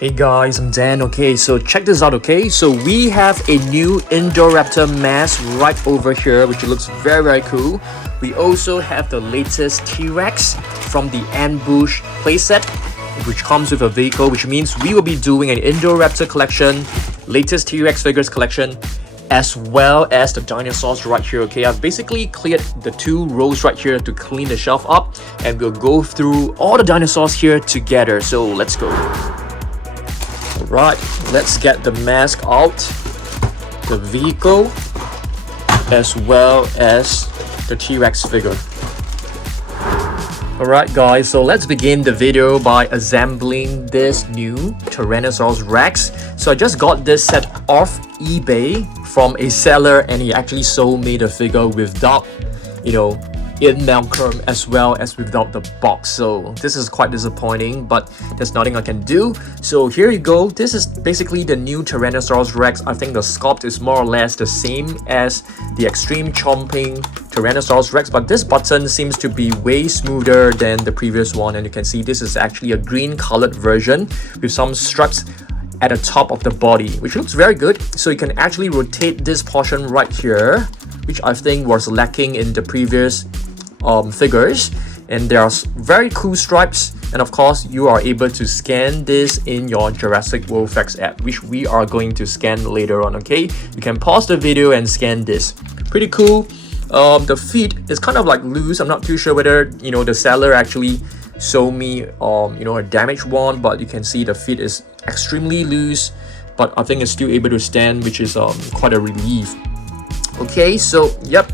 Hey guys, I'm Dan. Okay, so check this out. Okay, so we have a new Indoraptor mask right over here, which looks very cool. We also have the latest T-Rex from the Ambush playset, which comes with a vehicle, which means we will be doing an Indoraptor collection, latest T-Rex figures collection, as well as the dinosaurs right here. Okay, I've basically cleared the two rows right here to clean the shelf up, and we'll go through all the dinosaurs here together. So let's go. Right, let's get the mask out, the vehicle, as well as the T-Rex figure. Alright guys, so let's begin the video by assembling this new Tyrannosaurus Rex. So I just got this set off eBay from a seller, and he actually sold me the figure without, in Malcolm, as well as without the box. So this is quite disappointing, but there's nothing I can do. So here you go. This is basically the new Tyrannosaurus Rex. I think the sculpt is more or less the same as the extreme chomping Tyrannosaurus Rex, but this button seems to be way smoother than the previous one, and you can see this is actually a green colored version with some stripes at the top of the body, which looks very good. So you can actually rotate this portion right here, which I think was lacking in the previous figures, and there are very cool stripes, and of course you are able to scan this in your Jurassic World Facts app, which we are going to scan later on. Okay, you can pause the video and scan this. Pretty cool. The feet is kind of like loose. I'm not too sure whether the seller actually sold me a damaged one, but you can see the feet is extremely loose, but I think it's still able to stand, which is quite a relief. Okay, so yep,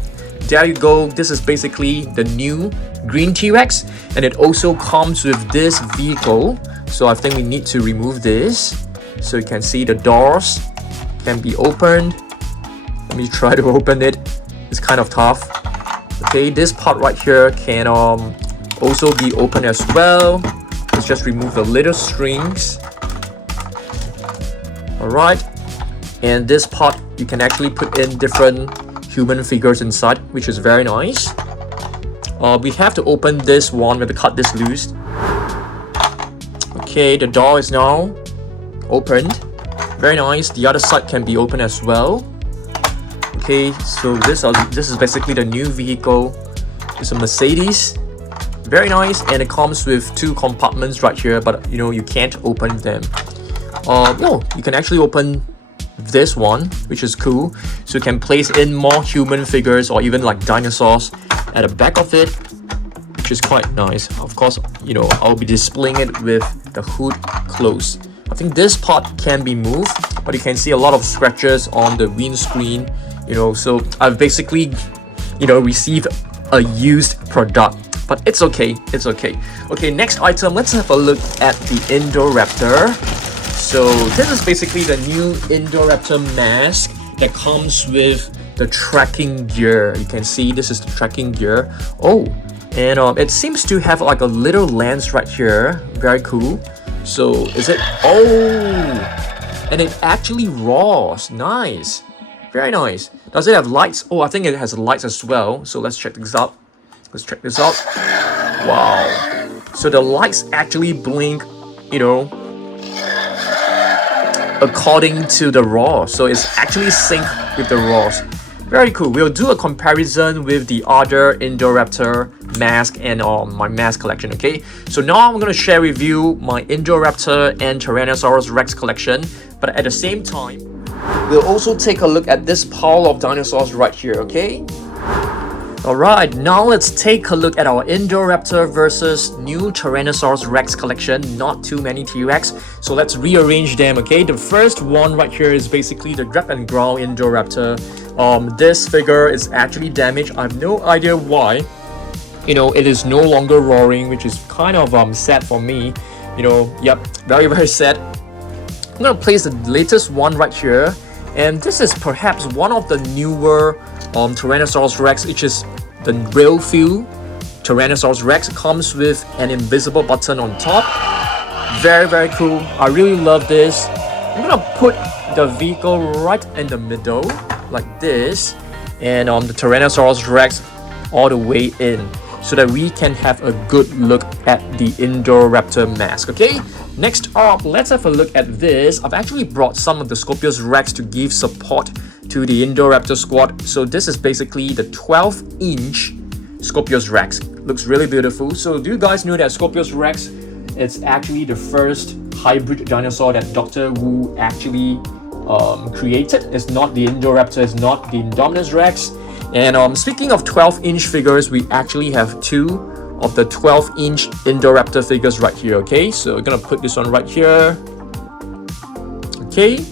there you go. This is basically the new green T-Rex, and it also comes with this vehicle. So I think we need to remove this. So you can see the doors can be opened. Let me try to open it. It's kind of tough. Okay, this part right here can also be opened as well. Let's just remove the little strings. Alright, and this part you can actually put in different human figures inside, which is very nice. We have to open this one. We have to cut this loose. Okay, the door is now opened. Very nice. The other side can be opened as well. Okay, so this is basically the new vehicle. It's a Mercedes. Very nice, and it comes with two compartments right here, but you can't open them. No, you can actually open this one, which is cool. So you can place in more human figures or even like dinosaurs at the back of it, which is quite nice. Of course, I'll be displaying it with the hood closed. I think this part can be moved, but you can see a lot of scratches on the windscreen. So I've basically received a used product, but it's okay. Okay, next item, let's have a look at the Indoraptor. So this is basically the new Indoraptor mask that comes with the tracking gear. You can see this is the tracking gear. Oh, and it seems to have like a little lens right here. Very cool. So is it? Oh, and it actually roars. Nice. Very nice. Does it have lights? Oh, I think it has lights as well. So let's check this out. Wow. So the lights actually blink, according to the roar. So it's actually synced with the roars. Very cool. We'll do a comparison with the other Indoraptor mask and my mask collection. Okay, so now I'm going to share with you my Indoraptor and Tyrannosaurus Rex collection, but at the same time we'll also take a look at this pile of dinosaurs right here. Okay, alright, now let's take a look at our Indoraptor versus new Tyrannosaurus Rex collection. Not too many T-Rex, so let's rearrange them. Okay, the first one right here is basically the grab and growl Indoraptor. This figure is actually damaged. I have no idea why. It is no longer roaring, which is kind of sad for me. Yep, very sad. I'm gonna place the latest one right here, and this is perhaps one of the newer Tyrannosaurus Rex, which is the real feel Tyrannosaurus Rex. Comes with an invisible button on top. Very cool. I really love this. I'm gonna put the vehicle right in the middle like this, and the Tyrannosaurus Rex all the way in, so that we can have a good look at the Indoraptor mask. Okay, Next up, let's have a look at this. I've actually brought some of the Scorpios Rex to give support to the Indoraptor squad. So this is basically the 12-inch Scorpios Rex. Looks really beautiful. So do you guys know that Scorpios Rex is actually the first hybrid dinosaur that Dr. Wu actually created? It's not the Indoraptor, it's not the Indominus Rex. And speaking of 12-inch figures, we actually have two of the 12-inch Indoraptor figures right here, okay? So we're gonna put this one right here. Okay.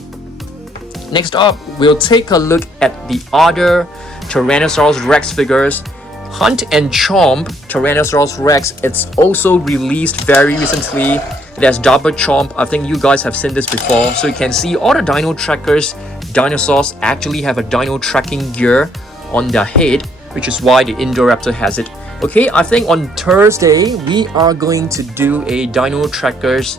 Next up, we'll take a look at the other Tyrannosaurus Rex figures. Hunt and Chomp Tyrannosaurus Rex. It's also released very recently. It has double chomp. I think you guys have seen this before. So you can see all the Dino Trackers dinosaurs actually have a dino tracking gear on their head, which is why the Indoraptor has it. Okay, I think on Thursday we are going to do a Dino Trackers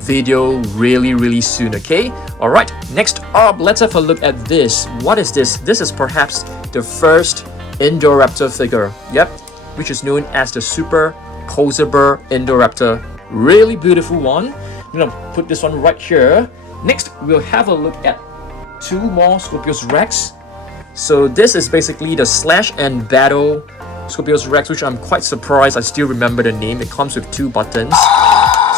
video really soon. Okay, all right, next up, let's have a look at this. What is this? This is perhaps the first Indoraptor figure, yep, which is known as the Super Posable Indoraptor. Really beautiful one. I'm gonna put this one right here. Next, we'll have a look at two more Scorpios Rex. So this is basically the Slash and Battle Scorpios Rex, which I'm quite surprised I still remember the name. It comes with two buttons.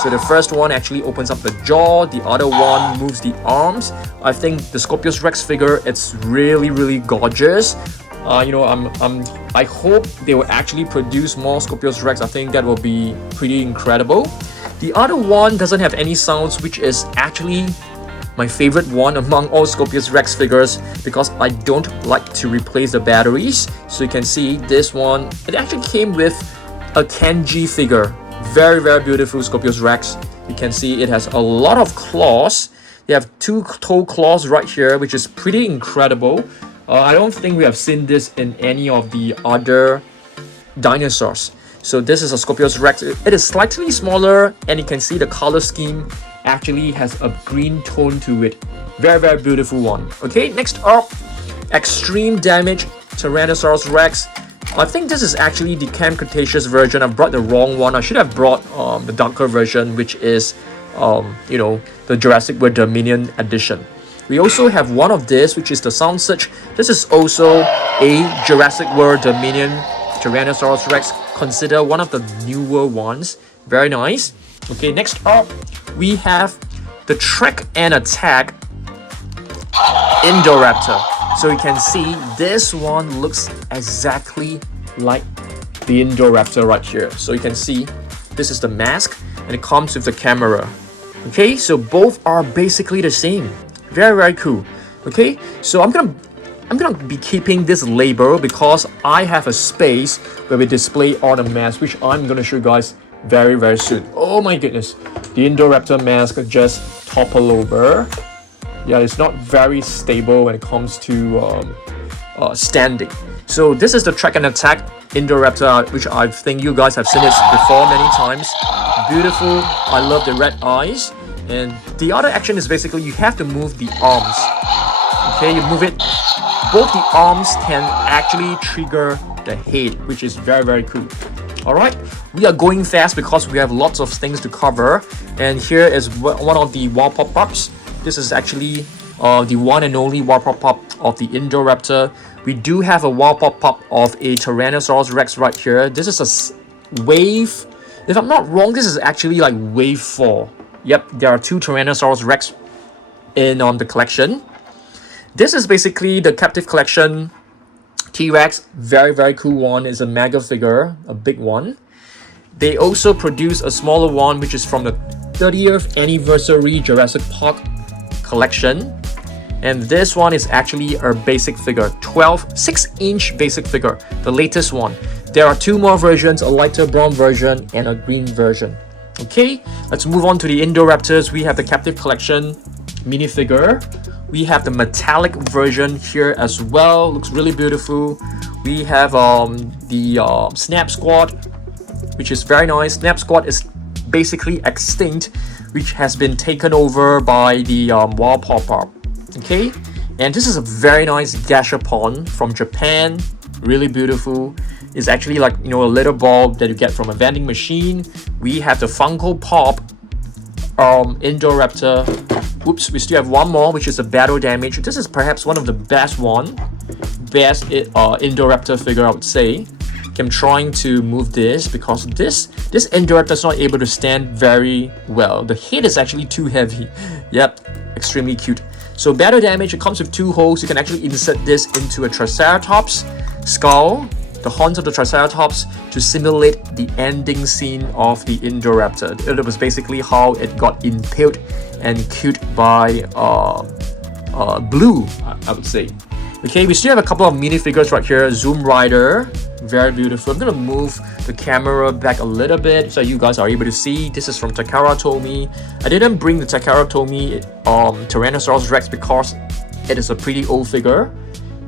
So the first one actually opens up the jaw, the other one moves the arms. I think the Scorpios Rex figure, it's really gorgeous. I hope they will actually produce more Scorpios Rex. I think that will be pretty incredible. The other one doesn't have any sounds, which is actually my favorite one among all Scorpios Rex figures because I don't like to replace the batteries. So you can see this one, it actually came with a Kenji figure. Very beautiful Scorpios Rex. You can see it has a lot of claws. They have two toe claws right here, which is pretty incredible. I don't think we have seen this in any of the other dinosaurs. So this is a Scorpios Rex. It is slightly smaller, and you can see the color scheme actually has a green tone to it. Very beautiful one. Okay, next up, Extreme Damage Tyrannosaurus Rex. I think this is actually the Camp Cretaceous version. I brought the wrong one. I should have brought the darker version, which is the Jurassic World Dominion edition. We also have one of this, which is the Sound Search. This is also a Jurassic World Dominion Tyrannosaurus Rex. Consider one of the newer ones. Very nice. Okay, next up, we have the Track and Attack Indoraptor. So you can see this one looks exactly like the Indoraptor right here. So you can see this is the mask and it comes with the camera. Okay, so both are basically the same. Very cool. Okay, so I'm gonna be keeping this label because I have a space where we display all the masks, which I'm gonna show you guys very soon. Oh my goodness, the Indoraptor mask just toppled over. Yeah, it's not very stable when it comes to standing. So this is the Track and Attack Indoraptor, which I think you guys have seen it before many times. Beautiful. I love the red eyes. And the other action is basically you have to move the arms. Okay, you move it. Both the arms can actually trigger the head, which is very cool. Alright, we are going fast because we have lots of things to cover. And here is one of the wall pop-ups. This is actually the one and only wall pop-up of the Indoraptor. We do have a wall pop-up of a Tyrannosaurus Rex right here. This is a wave. If I'm not wrong, this is actually like wave 4. Yep, there are two Tyrannosaurus Rex in the collection. This is basically the captive collection T-Rex. Very cool one. It's a mega figure, a big one. They also produce a smaller one, which is from the 30th anniversary Jurassic Park collection. And this one is actually a basic figure, 6-inch basic figure, the latest one. There are two more versions, a lighter brown version and a green version. Okay, let's move on to the Indoraptors. We have the captive collection minifigure. We have the metallic version here as well. Looks really beautiful. We have the Snap Squad, which is very nice. Snap Squad is basically extinct, which has been taken over by the wall pop-up. Okay, and this is a very nice Gashapon from Japan. Really beautiful. It's actually like, a little ball that you get from a vending machine. We have the Funko Pop Indoraptor. Oops, we still have one more, which is a battle damage. This is perhaps one of the best Indoraptor figure, I would say. Okay, I'm trying to move this because this Indoraptor is not able to stand very well. The head is actually too heavy. Yep, extremely cute. So battle damage, it comes with 2 holes. You can actually insert this into a Triceratops skull, the horns of the Triceratops, to simulate the ending scene of the Indoraptor. It was basically how it got impaled and killed by Blue, I would say. Okay, we still have a couple of minifigures right here. Zoom Rider, very beautiful. I'm gonna move the camera back a little bit so you guys are able to see. This is from Takara Tomy. I didn't bring the Takara Tomy Tyrannosaurus Rex because it is a pretty old figure.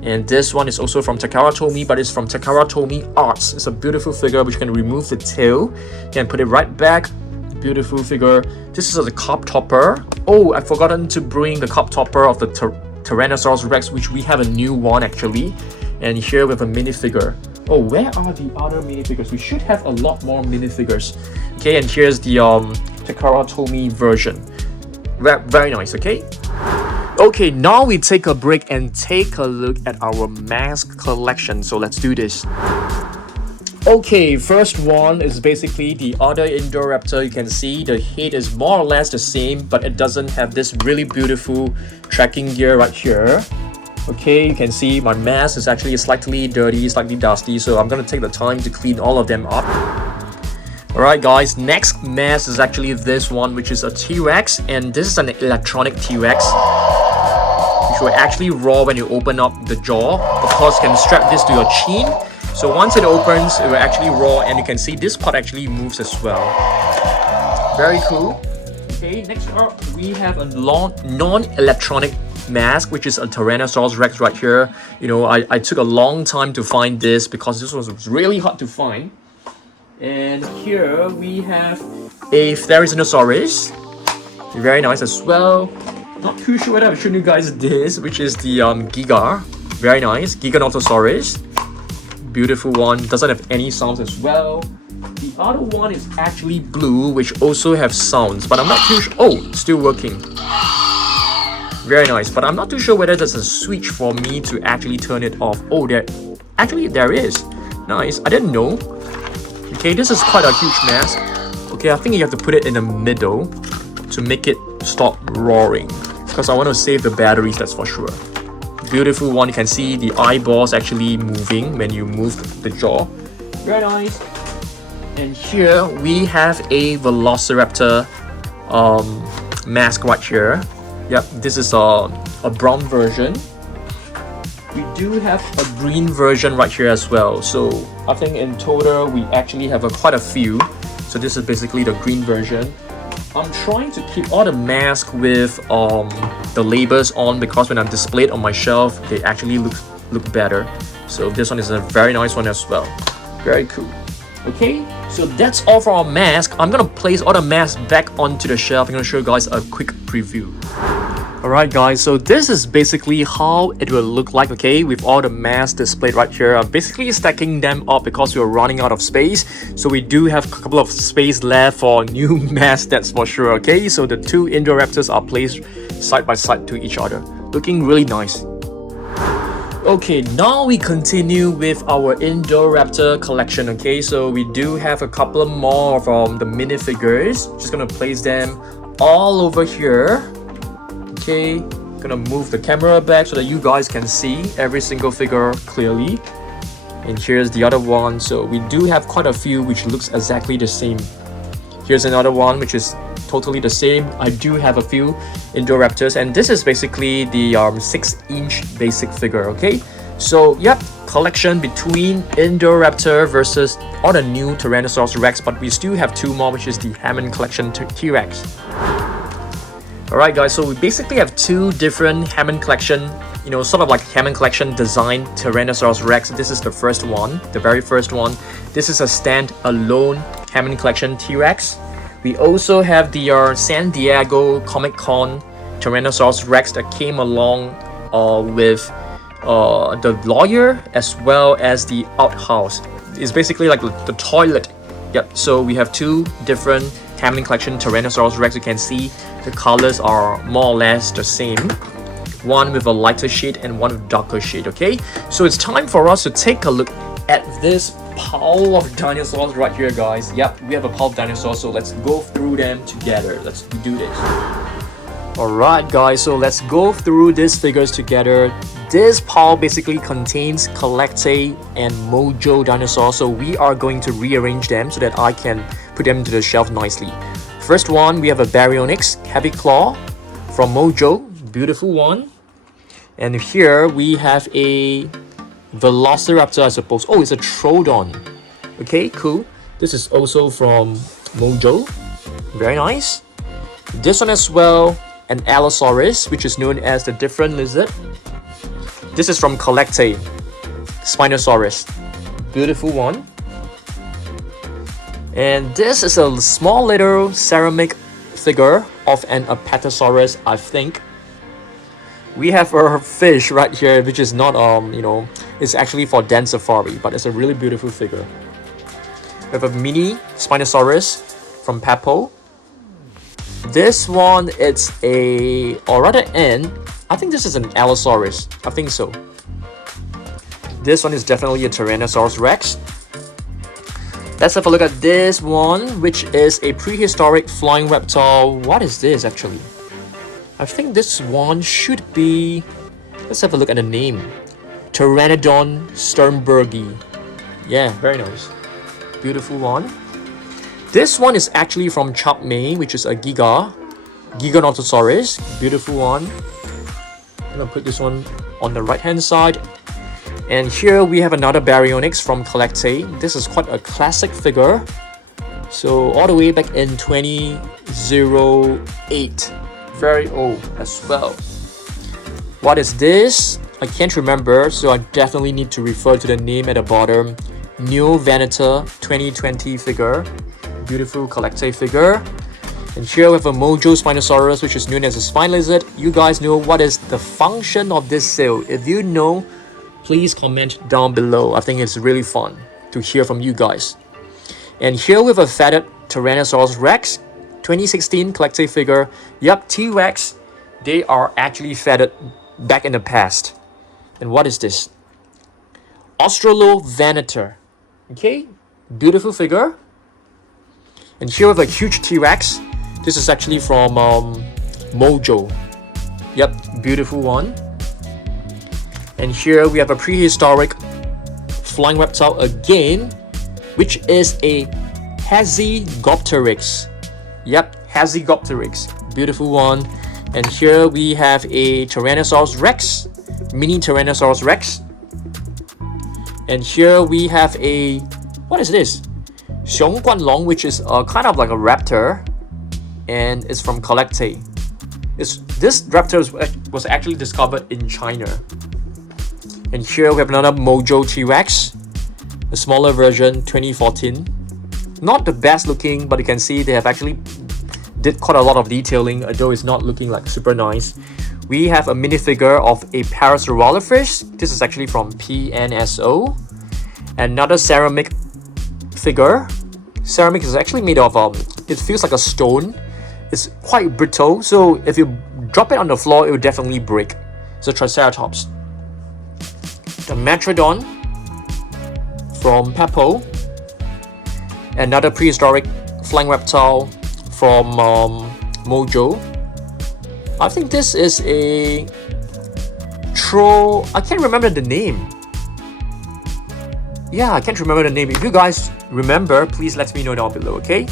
And this one is also from Takara Tomy, but it's from Takara Tomy Arts. It's a beautiful figure which can remove the tail. You can put it right back. Beautiful figure. This is a cup topper. Oh, I've forgotten to bring the cup topper of the Tyrannosaurus Rex, which we have a new one actually. And here we have a minifigure. Oh, where are the other minifigures? We should have a lot more minifigures. Okay, and here's the Takara Tomy version. Very nice, okay? Okay, now we take a break and take a look at our mask collection. So let's do this. Okay, first one is basically the other Indoraptor. You can see the head is more or less the same, but it doesn't have this really beautiful tracking gear right here. Okay, you can see my mask is actually slightly dirty, slightly dusty, so I'm gonna take the time to clean all of them up. Alright guys, next mask is actually this one, which is a T-Rex, and this is an electronic T-Rex, which will actually roar when you open up the jaw. Of course, you can strap this to your chin. So once it opens, it will actually roar, and you can see this part actually moves as well. Very cool. Okay, next up we have a non-electronic mask, which is a Tyrannosaurus Rex right here. You know, I took a long time to find this because this was really hard to find. And here we have a Tyrannosaurus. Very nice as well. Not too sure whether I've shown you guys this, which is the Giga. Very nice. Gigantosaurus. Beautiful one. Doesn't have any sounds as well. The other one is actually blue, which also have sounds, but I'm not too sure. Oh, still working. Very nice, but I'm not too sure whether there's a switch for me to actually turn it off. Oh, there is. Nice. I didn't know. Okay, this is quite a huge mask. Okay, I think you have to put it in the middle to make it stop roaring, because I want to save the batteries, that's for sure. Beautiful one. You can see the eyeballs actually moving when you move the jaw. Very nice. And here we have a Velociraptor mask right here. Yep, this is a brown version. We do have a green version right here as well. So I think in total we actually have quite a few. So this is basically the green version. I'm trying to keep all the masks with the labels on, because when I'm displayed on my shelf, they actually look better. So this one is a very nice one as well. Very cool. Okay, so that's all for our mask. I'm gonna place all the masks back onto the shelf. I'm gonna show you guys a quick preview. Alright guys, so this is basically how it will look like, okay, with all the masks displayed right here. I'm basically stacking them up because we're running out of space. So we do have a couple of space left for new masks, that's for sure, okay? So the two Indoraptors are placed side by side to each other, looking really nice. Okay, now we continue with our Indoraptor collection, okay? So we do have a couple more from the minifigures. Just gonna place them all over here. Okay, gonna move the camera back so that you guys can see every single figure clearly. And here's the other one. So we do have quite a few which looks exactly the same. Here's another one which is totally the same. I do have a few Indoraptors, and this is basically the 6-inch basic figure, okay? So yep, collection between Indoraptor versus all the new Tyrannosaurus Rex, but we still have two more, which is the Hammond Collection T-Rex. Alright guys, so we basically have two different Hammond Collection, you know, sort of like Hammond Collection designed Tyrannosaurus Rex. This is the first one, the very first one. This is a stand-alone Hammond Collection T-Rex. We also have the San Diego Comic-Con Tyrannosaurus Rex that came along with the lawyer as well as the outhouse. It's basically like the toilet. Yep, so we have two different Tamlin Collection Tyrannosaurus Rex. You can see the colors are more or less the same. One with a lighter shade and one with darker shade, okay? So it's time for us to take a look at this pile of dinosaurs right here, guys. Yep, we have a pile of dinosaurs, so let's go through them together. Let's do this. Alright guys, so let's go through these figures together. This pile basically contains CollectA and Mojo dinosaurs, so we are going to rearrange them so that I can put them into the shelf nicely. First one, we have a Baryonyx Heavy Claw from Mojo. Beautiful one. And here we have a Velociraptor, I suppose. Oh, it's a Troodon. Okay, cool. This is also from Mojo. Very nice. This one as well, an Allosaurus, which is known as the different lizard. This is from CollectA. Spinosaurus. Beautiful one. And this is a small little ceramic figure of an Apatosaurus, I think. We have a fish right here, which is not, it's actually for Dance Safari, but it's a really beautiful figure. We have a mini Spinosaurus from Peppo. This one, it's a, or rather I think this is an Allosaurus. I think so. This one is definitely a Tyrannosaurus Rex. Let's have a look at this one, which is a prehistoric flying reptile. What is this actually? I think this one should be, let's have a look at the name. Pteranodon sternbergi. Yeah, very nice. Beautiful one. This one is actually from Chapmay, which is a Giganotosaurus. Beautiful one. I'm gonna put this one on the right hand side. And here we have another Baryonyx from CollectA. This is quite a classic figure. So all the way back in 2008. Very old as well. What is this? I can't remember, so I definitely need to refer to the name at the bottom. Neo Venator 2020 figure. Beautiful CollectA figure. And here we have a Mojo Spinosaurus, which is known as a spine lizard. You guys know what is the function of this sail? If you know, please comment down below. I think it's really fun to hear from you guys. And here we have a feathered Tyrannosaurus Rex 2016 CollectA figure. Yup, T-Rex. They are actually feathered back in the past. And what is this? Australovenator. Okay, beautiful figure. And here we have a huge T-Rex. This is actually from Mojo. Yep, beautiful one. And here we have a prehistoric flying reptile again, which is a Hezigopteryx. Yep, Hezigopteryx. Beautiful one. And here we have a Tyrannosaurus Rex, mini Tyrannosaurus Rex. And here we have a, what is this? Xiongguanlong, which is kind of like a raptor. And it's from CollectA. This raptor was actually discovered in China. And here we have another Mojo T-Rex, a smaller version, 2014. Not the best looking, but you can see they have actually did quite a lot of detailing, although it's not looking like super nice. We have a minifigure of a Parasaurolophus. This is actually from PNSO. Another ceramic figure. Ceramic is actually made of, it feels like a stone. It's quite brittle, so if you drop it on the floor, it will definitely break. It's a Triceratops. The Metrodon from Peppo. Another prehistoric flying reptile from Mojo. I think this is a I can't remember the name. Yeah, I can't remember the name. If you guys remember, please let me know down below, okay?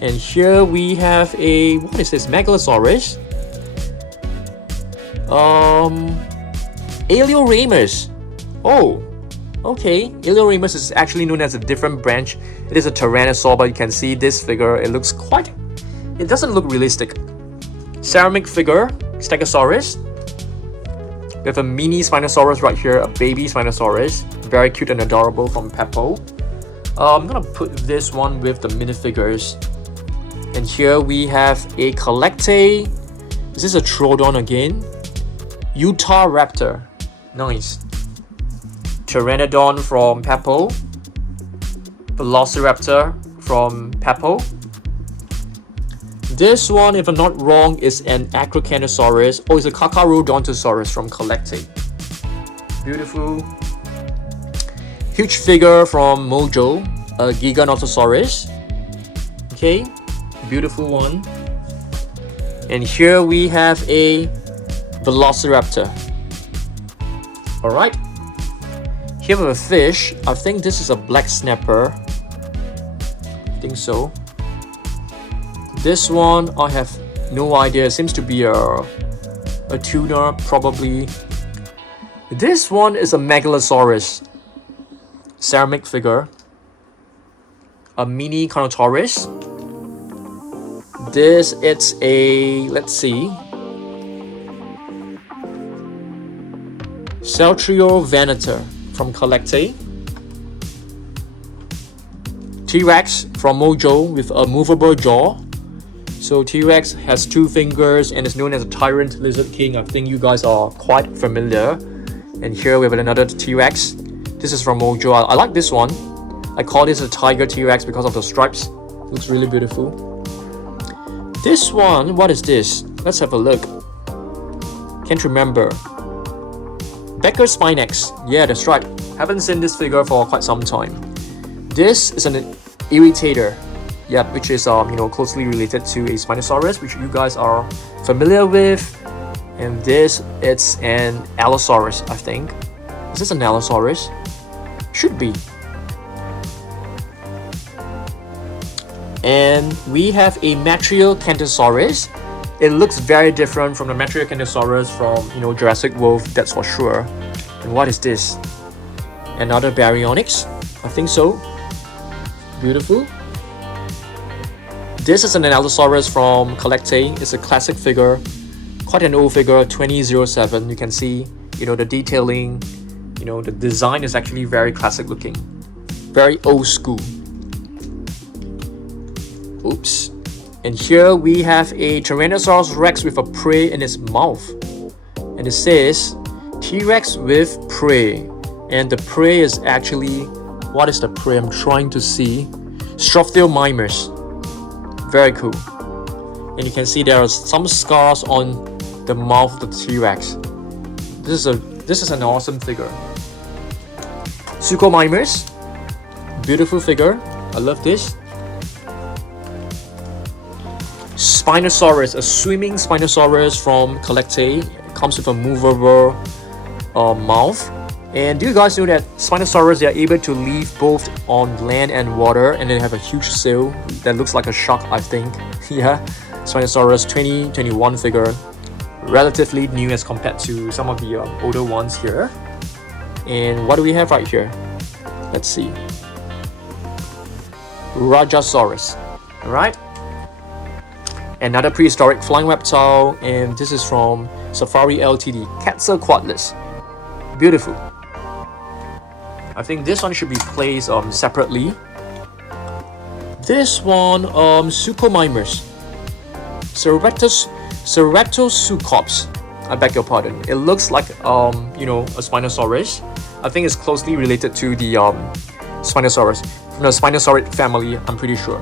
And here we have a, what is this? Megalosaurus. Alioramus. Oh, okay. Alioramus is actually known as a different branch. It is a Tyrannosaur, but you can see this figure. It looks quite, it doesn't look realistic. Ceramic figure, Stegosaurus. We have a mini Spinosaurus right here, a baby Spinosaurus. Very cute and adorable from Peppo. I'm gonna put this one with the minifigures. And here we have a CollectA. Is this a Troodon again? Utah Raptor. Nice. Pteranodon from Peppo. Velociraptor from Peppo. This one, if I'm not wrong, is an Acrocanthosaurus. Oh, it's a Carcarodontosaurus from CollectA. Beautiful. Huge figure from Mojo, a Giganotosaurus. Okay, beautiful one. And here we have a Velociraptor. Alright. Here we have a fish. I think this is a black snapper. I think so. This one, I have no idea. It seems to be a tuna, probably. This one is a Megalosaurus. Ceramic figure. A mini Carnotaurus. This, it's a, let's see, Celtriovanator from CollectA. T-Rex from Mojo with a movable jaw. So T-Rex has 2 fingers and is known as a Tyrant Lizard King. I think you guys are quite familiar. And here we have another T-Rex. This is from Mojo. I like this one. I call this a Tiger T-Rex because of the stripes. Looks really beautiful. This one, what is this? Let's have a look. Can't remember. Becker Spinex. Yeah, that's right. Haven't seen this figure for quite some time. This is an Irritator. Yeah, which is closely related to a Spinosaurus, which you guys are familiar with. And this, it's an Allosaurus, I think. Is this an Allosaurus? Should be. And we have a Acrocanthosaurus. It looks very different from the Acrocanthosaurus from Jurassic World, that's for sure. And what is this? Another Baryonyx? I think so. Beautiful. This is an Allosaurus from CollectA. It's a classic figure, quite an old figure, 2007. You can see, the detailing, the design is actually very classic looking, very old school. Oops. And here we have a Tyrannosaurus Rex with a prey in its mouth. And it says T-Rex with prey. And the prey is actually, what is the prey? I'm trying to see. Strophthiomimers. Very cool. And you can see there are some scars on the mouth of the T-Rex. This is an awesome figure. Suchomimers. Beautiful figure. I love this. Spinosaurus, a swimming Spinosaurus from CollectA. It comes with a movable mouth. And do you guys know that Spinosaurus, they are able to live both on land and water, and they have a huge sail that looks like a shark, I think. Yeah, Spinosaurus 2021 figure, relatively new as compared to some of the older ones here. And what do we have right here? Let's see. Rajasaurus. Alright. Another prehistoric flying reptile, and this is from Safari Ltd. Quetzalcoatlus. Beautiful. I think this one should be placed separately. This one, Suchomimers. Ceratoscops. I beg your pardon. It looks like a Spinosaurus. I think it's closely related to the Spinosaurus from the Spinosaurid family, I'm pretty sure.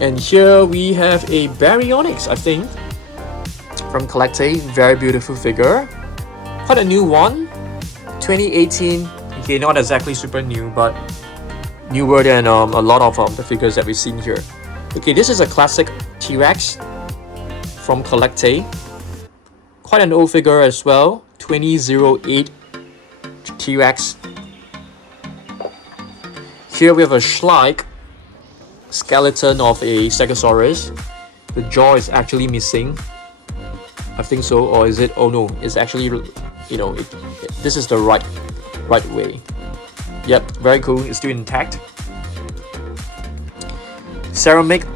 And here we have a Baryonyx, I think, from CollectA. Very beautiful figure. Quite a new one. 2018. Okay, not exactly super new, but newer than a lot of the figures that we've seen here. Okay, this is a classic T-Rex from CollectA. Quite an old figure as well. 2008 T-Rex. Here we have a Schleich skeleton of a Stegosaurus. The jaw is actually missing. I think so, or is it? Oh no, it's actually, this is the right way. Yep, very cool. It's still intact. Ceramic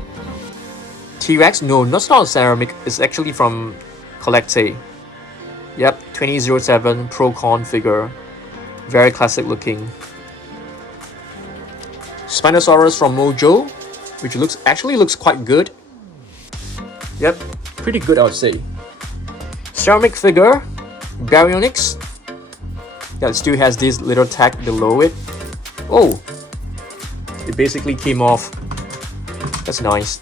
T-Rex. No, that's not a ceramic. It's actually from CollectA. Yep, 2007 Procon figure. Very classic looking. Spinosaurus from Mojo, which actually looks quite good. Yep, pretty good, I would say. Ceramic figure, Baryonyx. Yeah, it still has this little tag below it. Oh, it basically came off. That's nice.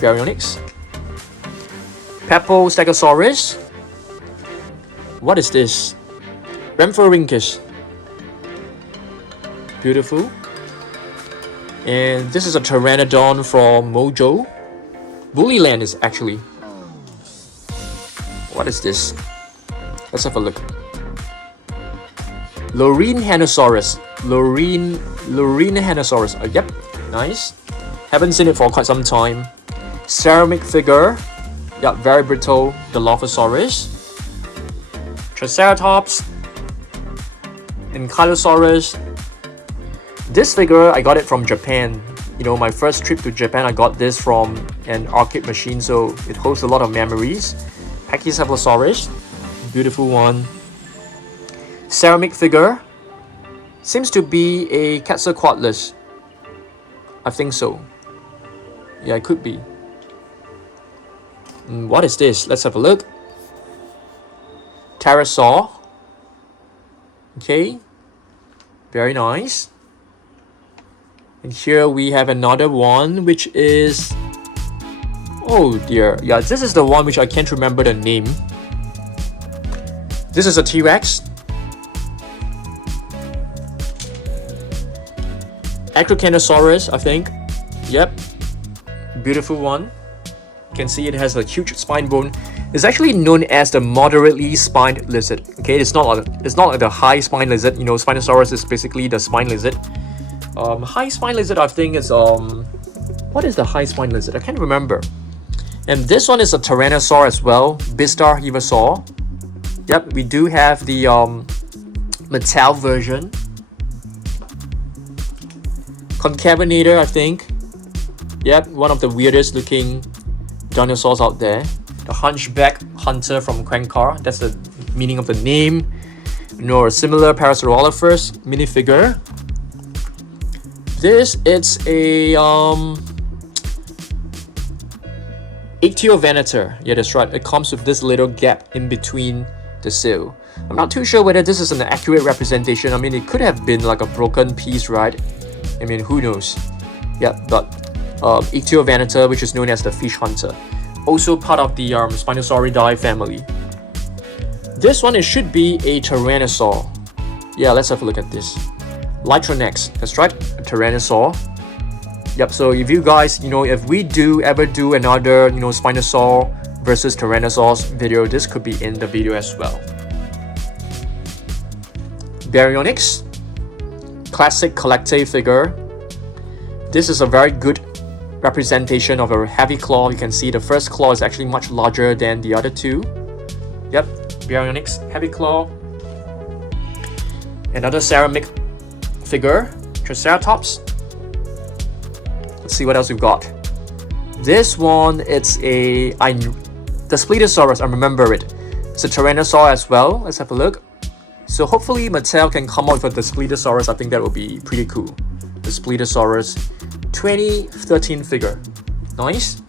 Baryonyx. Stegosaurus. What is this? Rhamphorhynchus. Beautiful. And this is a Pteranodon from Mojo. Bullyland is actually. What is this? Let's have a look. Lorrainhanosaurus. Lorrainhanosaurus. Yep, nice. Haven't seen it for quite some time. Ceramic figure. Yep, very brittle. Dilophosaurus. Triceratops. Ankylosaurus. This figure, I got it from Japan. You know, my first trip to Japan, I got this from an arcade machine, so it holds a lot of memories. Pachycephalosaurus. Beautiful one. Ceramic figure. Seems to be a Quetzalcoatlus. I think so. Yeah, it could be. What is this? Let's have a look. Pterosaur. Okay. Very nice. And here we have another one, which is... Oh dear. Yeah, this is the one which I can't remember the name. This is a T-Rex. Acrocanthosaurus, I think. Yep. Beautiful one. You can see it has a huge spine bone. It's actually known as the moderately spined lizard. Okay, it's not like the high spine lizard. You know, Spinosaurus is basically the spine lizard. High spine lizard, I think is what is the high spine lizard? I can't remember. And this one is a Tyrannosaur as well, Bistahieversor. Yep, we do have the metal version. Concavenator, I think. Yep, one of the weirdest looking dinosaurs out there. The hunchback hunter from Quankar. That's the meaning of the name. You know, a similar Parasaurolophus minifigure. This is a Ichthyovenator. Yeah, that's right. It comes with this little gap in between the seal. I'm not too sure whether this is an accurate representation. I mean, it could have been like a broken piece, right? I mean, who knows? Yeah, but Ichthyovenator, which is known as the fish hunter, also part of the Spinosauridae family. This one, it should be a Tyrannosaur. Yeah, let's have a look at this. Litronex, that's right, a Tyrannosaur. Yep, so if you guys, you know, if we ever do another, you know, Spinosaur versus Tyrannosaurus video, this could be in the video as well. Baryonyx, classic CollectA figure. This is a very good representation of a heavy claw. You can see the first claw is actually much larger than the other two. Yep, Baryonyx, heavy claw. Another ceramic figure, Triceratops. Let's see what else we've got. This one, it's the Spinosaurus, I remember it. It's a Tyrannosaur as well. Let's have a look. So hopefully Mattel can come out with the Spinosaurus. I think that would be pretty cool. The Spinosaurus 2013 figure. Nice.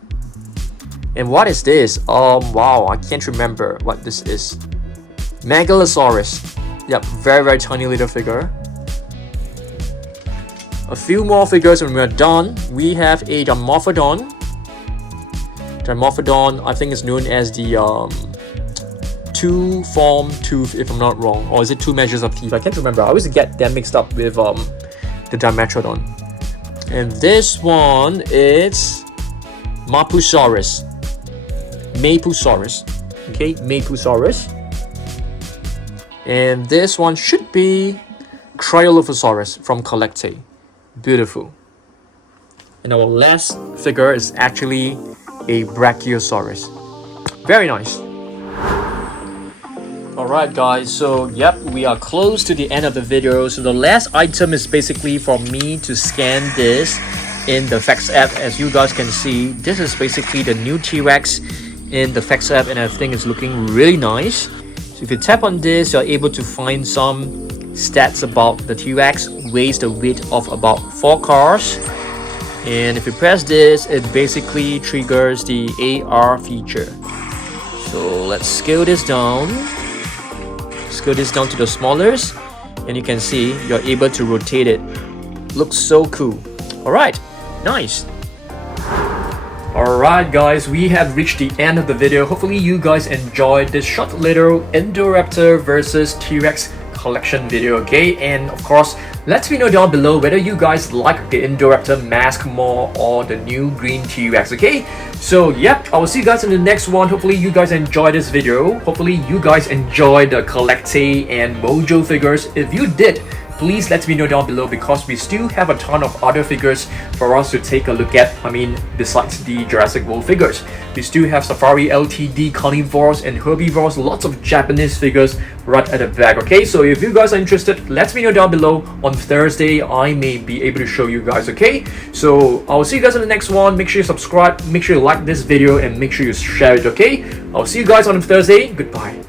And what is this? Wow, I can't remember what this is. Megalosaurus. Yep, very, very tiny little figure. A few more figures when we're done. We have a Dimorphodon. Dimorphodon, I think is known as the two-form tooth, if I'm not wrong. Or is it two measures of teeth? I can't remember. I always get them mixed up with the Dimetrodon. And this one is Mapusaurus. Mapusaurus. Okay, Mapusaurus. And this one should be Cryolophosaurus from CollectA. Beautiful. And our last figure is actually a Brachiosaurus. Very nice. Alright guys, so yep, we are close to the end of the video. So the last item is basically for me to scan this in the Facts app. As you guys can see, this is basically the new T-Rex in the Facts app, and I think it's looking really nice. So if you tap on this, you're able to find some stats about the T-Rex. Weighs the weight of about 4 cars. And if you press this, it basically triggers the AR feature. So let's scale this down. Scale this down to the smallest, and you can see you're able to rotate it. Looks so cool. Alright, nice. Alright guys, we have reached the end of the video. Hopefully you guys enjoyed this short little Indoraptor versus T-Rex collection video, okay? And of course, let me know down below whether you guys like the Indoraptor mask more or the new green T-Rex, okay? So yep, I will see you guys in the next one. Hopefully you guys enjoyed this video. Hopefully you guys enjoyed the CollectA and Mojo figures. If you did, please let me know down below because we still have a ton of other figures for us to take a look at. I mean, besides the Jurassic World figures, we still have Safari LTD, Carnivores and Herbivores, lots of Japanese figures right at the back, okay? So if you guys are interested, let me know down below. On Thursday, I may be able to show you guys, okay? So I'll see you guys in the next one. Make sure you subscribe, make sure you like this video, and make sure you share it, okay? I'll see you guys on Thursday. Goodbye.